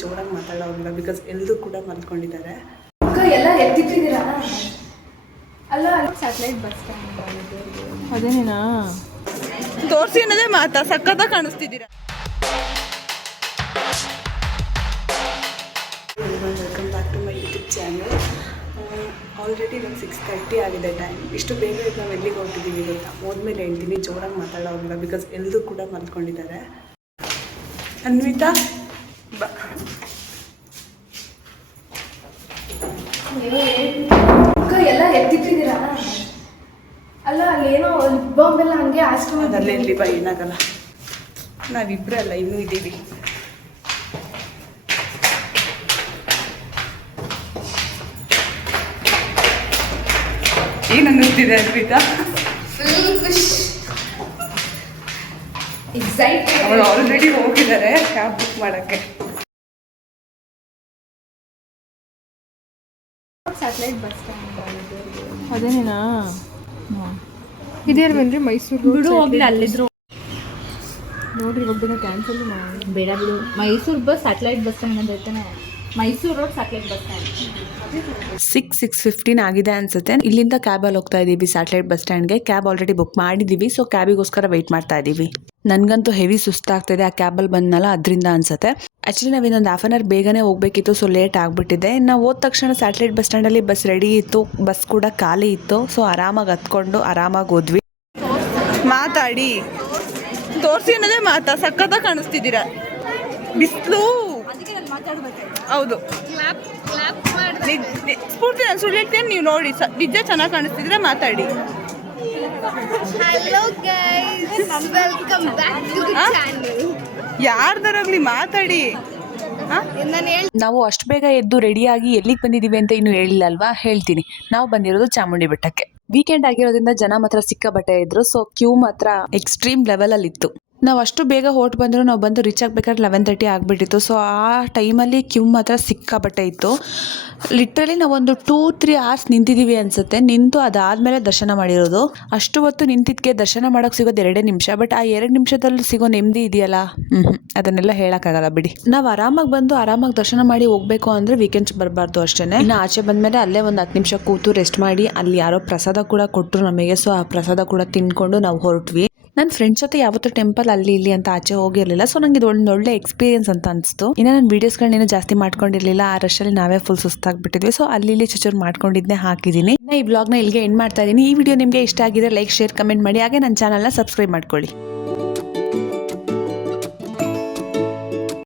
ಜೋರಾಗಿ ಮಾತಾಡೋಲ್ಲ ಬಿಕಾಸ್ ಎಲ್ಲರೂ ಕೂಡ ಮಲ್ಕೊಂಡಿದ್ದಾರೆ. ಎಲ್ಲ ಎತ್ತಿಟ್ಟಿದ್ದೀರಾ ಅಲ್ಲ ಸ್ಯಾಟಲೈಟ್ ಬಸ್ ಸ್ಟ್ಯಾಂಡ್ ಅದೇನೇನಾ ತೋರಿಸಿ ಅನ್ನೋದೇ ಮಾತಾ ಸಕ್ಕತ್ತಾಗಿ ಕಾಣಿಸ್ತಿದ್ದೀರಾ. Welcome back to my YouTube channel. Already ಇವಾಗ 6:30 ಆಗಿದೆ ಟೈಮ್. ಇಷ್ಟು ಬೇಗ ನಾವು ಎಲ್ಲಿಗೆ ಹೊರಟಿದ್ದೀವಿ ಗೊತ್ತಾ? ಹೋದ್ಮೇಲೆ ಹೇಳ್ತೀನಿ, ಜೋರಾಗಿ ಮಾತಾಡೋಲ್ಲ ಬಿಕಾಸ್ ಎಲ್ಲರೂ ಕೂಡ ಮಲ್ಕೊಂಡಿದ್ದಾರೆ. ಅನ್ವಿತಾ ಬಾ. ಎಲ್ಲ ಎತ್ತಿಟ್ಟಿದ್ದೀರಾ ಅಲ್ಲ ಅಲ್ಲೇನೋ ಲಿಪ್ ಬಾಂಬ್ ಎಲ್ಲ ಹಂಗೆ ಆಶ್ರಮ ಅಲ್ಲೇ ಇಲ್ಲಿ ಬಾ, ಏನಾಗಲ್ಲ. ನಾವಿಬ್ಬರೇ ಅಲ್ಲ, ಇನ್ನೂ ಇದ್ದೀವಿ. ಏನು ಅನ್ನಿಸ್ತಿದೆ ಅನ್ವಿತಾ? ಅವ್ರು ಆಲ್ರೆಡಿ ಹೋಗಿದ್ದಾರೆ ಕ್ಯಾಬ್ ಬುಕ್ ಮಾಡೋಕ್ಕೆ. ಸ್ಯಾಟಲೈಟ್ ಬಸ್ ಸ್ಟ್ಯಾಂಡ್ ಅದೇನೇನಾ ಇದೇ ಬಂದ್ರೆ ಮೈಸೂರು ಬಿಡು ಹೋಗ್ಲಿ ಅಲ್ಲಿದ್ರು ನೋಡ್ರಿ ಇವಾಗ ಕ್ಯಾನ್ಸಲ್ ಮಾಡಿ. ಬೇಡ ಬಿಡು, Mysuru bus satellite bus stand ಅಂತ ಹೇಳ್ತಾನೆ. Mysuru road satellite bus stand. 6:15 ಆಗಿದೆ ಅನ್ಸುತ್ತೆ. ಇಲ್ಲಿಂದ ಕ್ಯಾಬಲ್ಲಿ ಹೋಗ್ತಾ ಇದ್ದೀವಿ ಸ್ಯಾಟಲೈಟ್ ಬಸ್ ಸ್ಟ್ಯಾಂಡ್ಗೆ. ಕ್ಯಾಬ್ ಆಲ್ರೆಡಿ ಬುಕ್ ಮಾಡಿದ್ದೀವಿ, ಸೊ ಕ್ಯಾಬಿಗೋಸ್ಕರ ವೆಯ್ಟ್ ಮಾಡ್ತಾ ಇದ್ದೀವಿ. ನನಗಂತೂ ಹೆವಿ ಸುಸ್ತಾಗ್ತಿದೆ. ಆ ಕ್ಯಾಬಲ್ಲಿ ಬಂದನಲ್ಲ ಅದರಿಂದ ಅನ್ಸುತ್ತೆ. ಆ್ಯಕ್ಚುಲಿ ನಾವು ಇನ್ನೊಂದು ಹಾಫ್ ಆನ್ ಅವರ್ ಬೇಗನೆ ಹೋಗಬೇಕಿತ್ತು, ಸೊ ಲೇಟ್ ಆಗಿಬಿಟ್ಟಿದೆ. ನಾವು ಹೋದ ತಕ್ಷಣ ಸ್ಯಾಟಲೈಟ್ ಬಸ್ ಸ್ಟ್ಯಾಂಡಲ್ಲಿ ಬಸ್ ರೆಡಿ ಇತ್ತು, ಬಸ್ ಕೂಡ ಖಾಲಿ ಇತ್ತು. ಸೊ ಆರಾಮಾಗಿ ಹತ್ಕೊಂಡು ಆರಾಮಾಗಿ ಹೋದ್ವಿ. ಮಾತಾಡಿ ತೋರಿಸಿ ಅನ್ನೋದೇ ಮಾತಾ ಸಕ್ಕತ್ತಾಗಿ ಕಾಣಿಸ್ತಿದ್ದೀರಾ. ಬಿಸಿಲು ಹೌದು. ಸ್ಫೂರ್ತಿ ನಾನು ಸುಳ್ಳು ಹೇಳ್ತೀನಿ, ನೀವು ನೋಡಿ ನಿಜ ಚೆನ್ನಾಗಿ ಕಾಣಿಸ್ತಿದ್ರೆ ಮಾತಾಡಿ. Hello guys, welcome back to the channel. ಯಾರ್ದಾರಾಗ್ಲಿ ಮಾತಾಡಿ. ನಾವು ಅಷ್ಟು ಬೇಗ ಎದ್ದು ರೆಡಿಯಾಗಿ ಎಲ್ಲಿಗೆ ಬಂದಿದ್ದೀವಿ ಅಂತ ಇನ್ನೂ ಹೇಳಿಲ್ಲ ಅಲ್ವಾ? ಹೇಳ್ತೀನಿ. ನಾವು ಬಂದಿರೋದು ಚಾಮುಂಡಿ ಬೆಟ್ಟಕ್ಕೆ. ವೀಕೆಂಡ್ ಆಗಿರೋದ್ರಿಂದ ಜನ ಮಾತ್ರ ಸಿಕ್ಕಾಪಟ್ಟೆ ಇದ್ರು, ಸೊ ಕ್ಯೂ ಮಾತ್ರ ಎಕ್ಸ್ಟ್ರೀಮ್ ಲೆವೆಲಲ್ಲಿ ಇತ್ತು. ನಾವು ಅಷ್ಟು ಬೇಗ ಹೊರಟು ಬಂದರೂ ನಾವು ಬಂದು ರೀಚ್ ಆಗಬೇಕಾದ್ರೆ 11:30 ಆಗಿಬಿಟ್ಟಿತ್ತು. ಸೊ ಆ ಟೈಮಲ್ಲಿ ಕ್ಯೂ ಮಾತ್ರ ಸಿಕ್ಕಾಪಟ್ಟೆ ಇತ್ತು. ಲಿಟ್ರಲಿ ನಾವೊಂದು 2-3 hours ನಿಂತಿದ್ದೀವಿ ಅನಿಸುತ್ತೆ. ನಿಂತು ಅದಾದಮೇಲೆ ದರ್ಶನ ಮಾಡಿರೋದು. ಅಷ್ಟು ಹೊತ್ತು ನಿಂತಿದ್ದಕ್ಕೆ ದರ್ಶನ ಮಾಡೋಕ್ಕೆ ಸಿಗೋದು 2 ನಿಮಿಷ. ಬಟ್ ಆ 2 ನಿಮಿಷದಲ್ಲಿ ಸಿಗೋ ನೆಮ್ಮದಿ ಇದೆಯಲ್ಲ, ಅದನ್ನೆಲ್ಲ ಹೇಳೋಕ್ಕಾಗಲ್ಲ ಬಿಡಿ. ನಾವು ಆರಾಮಾಗಿ ಬಂದು ಆರಾಮಾಗಿ ದರ್ಶನ ಮಾಡಿ ಹೋಗಬೇಕು ಅಂದರೆ ವೀಕೆಂಡ್ಸ್ ಬರಬಾರ್ದು ಅಷ್ಟೇ. ಇನ್ನು ಆಚೆ ಬಂದಮೇಲೆ ಅಲ್ಲೇ ಒಂದು 10 ನಿಮಿಷ ಕೂತು ರೆಸ್ಟ್ ಮಾಡಿ, ಅಲ್ಲಿ ಯಾರೋ ಪ್ರಸಾದ ಕೂಡ ಕೊಟ್ಟರು ನಮಗೆ. ಸೊ ಆ ಪ್ರಸಾದ ಕೂಡ ತಿನ್ಕೊಂಡು ನಾವು ಹೊರಟ್ವಿ. ನನ್ನ ಫ್ರೆಂಡ್ಸ್ ಜೊತೆ ಯಾವತ್ತೂ ಟೆಂಪಲ್ ಅಲ್ಲಿ ಇಲ್ಲಿ ಅಂತ ಆಚೆ ಹೋಗಿರಲಿಲ್ಲ. ಸೊ ನನಗೆ ಇದು ಒಳ್ಳೆ ಎಕ್ಸ್ಪೀರಿಯನ್ಸ್ ಅಂತ ಅನಿಸ್ತು. ಇನ್ನು ನಾನು ವೀಡಿಯೋಸ್ಗಳನ್ನೇನು ಜಾಸ್ತಿ ಮಾಡ್ಕೊಂಡಿರಲಿಲ್ಲ. ಆ ರಶಲ್ಲಿ ನಾವೇ ಫುಲ್ ಸುಸ್ತಾಗ್ಬಿಟ್ಟಿದ್ವಿ. ಸೊ ಅಲ್ಲಿ ಇಲ್ಲಿ ಚೂಚೂರು ಮಾಡ್ಕೊಂಡಿದ್ದೆ ಹಾಕಿದ್ದೀನಿ. ಈ ವ್ಲಾಗ್ನ ಇಲ್ಲಿಗೆ ಎಂಡ್ ಮಾಡ್ತಾ ಇದ್ದೀನಿ. ಈ ವಿಡಿಯೋ ನಿಮಗೆ ಇಷ್ಟ ಆಗಿದೆ ಲೈಕ್, ಶೇರ್, ಕಮೆಂಟ್ ಮಾಡಿ. ಹಾಗೆ ನನ್ನ ಚಾನಲ್ನ ಸಬ್ಸ್ಕ್ರೈಬ್ ಮಾಡ್ಕೊಳ್ಳಿ.